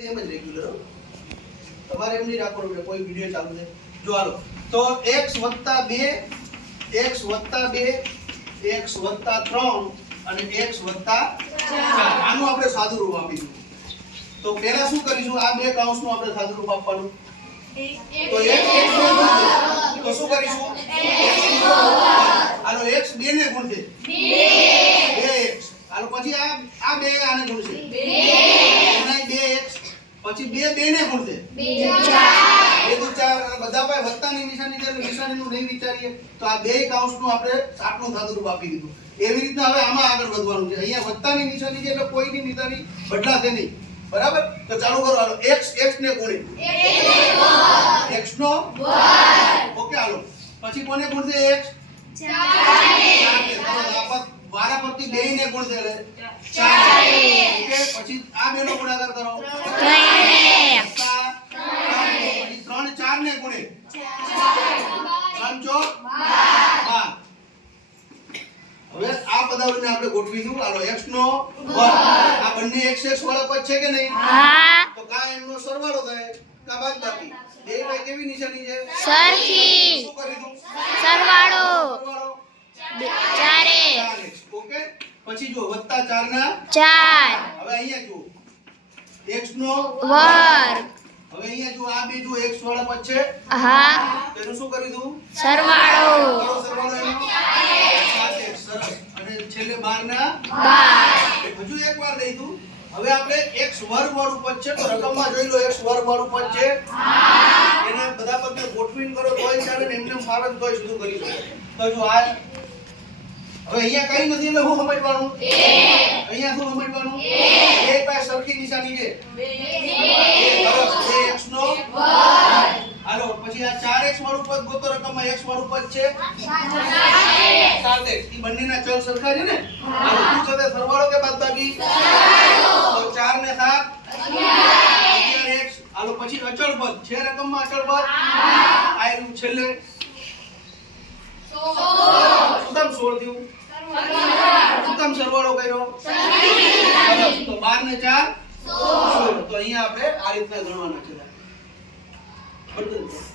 એમ જ રેગ્યુલર તમારે એમ નહીં રાખવાનું કે કોઈ વિડિયો ચાલુ છે જો હાલો તો x + 2 x + 2 x + 3 અને x + 4 આનું આપણે સાદું રૂપ આપીશું તો પહેલા શું કરીશું આ બે કૌંસનું આપણે સાદું રૂપ આપવાનું તો x તો શું કરીશું હાલો x 2 ને ગુણશે 2x હાલો પછી આ બે આને ગુણશે 2 એના 2x પછી 2 ને ગુણશે 2 4 બધા પાસે વત્તાની નિશાની છે એટલે નિશાનીનું નહીં વિચારીએ તો આ બે કૌંસનું આપણે સાતનું સાદું રૂપ આપી દીધું એવી રીતના હવે આમાં આગળ વધવાનું છે અહીંયા વત્તાની નિશાની છે એટલે કોઈની નિશાની બદલાશે નહીં બરાબર તો ચાલુ કરો હાલો x ને ગુણે x નો વર્ગ ઓકે હાલો પછી કોને ગુણશે x 4 વારાફરતી બે ને ગુણશે એટલે 4 ઓકે પછી આ બેનો ગુણાકાર કરો 3 4 ને ગુણે 3 4 12 હવે આ પદાવલીને આપણે ગોઠવીશું હાલો x નો વર્ગ આ બંને x વાળા પદ છે કે નહીં હા તો કા એનો સરવાળો થાય કા બાદબાકી બે ભાઈ કેવી નિશાની છે સરખી શું કરીશું સરવાળો 4x ઓકે પછી જો વત્તા 4 ના 4 હવે અહીંયા જુઓ x નો વર્ગ હવે અહીંયા જો આ બે જો x વાળા પદ છે હા તેનું શું કરીશું સરવાળો કરો સરવાળો એનો 7x સરસ અને છેલ્લે 12 ના 12 હજુ એક વાર લઈશું હવે આપણે x વર્ગ વાળું પદ છે તો રકમમાં જોઈ લો x વર્ગ વાળું પદ છે હા એને બધા પદને ગોઠવીને કરો તોય ચાલે ને એમને ફારજ તોય શું કરી શકો તો જો આ હવે અહીંયા કઈ નથી એટલે શું સમજવાનું અહીંયા શું સમજવાનું એક પાસે સરખી નિશાની છે સરસ x નો વર્ગ હાલો પછી આ 4x વાળું પદ ગોતો રકમમાં x વાળું પદ છે 7x ઈ બંનેના ચલ સરખા છે ને હાલો શું થશે સરવાળો કે બાદબાકી સરવાળો તો 4 ને 7 11x હાલો પછી અચળ પદ છે રકમમાં અચળ પદ આ એનું છેલ્લે 16 શું કામ 16 થયું શું કામ સરવાળો કર્યો સરસ તો 12 ને 4 16 તો અહીંયા આપણે આ રીતના ગણવાના છે બરાબર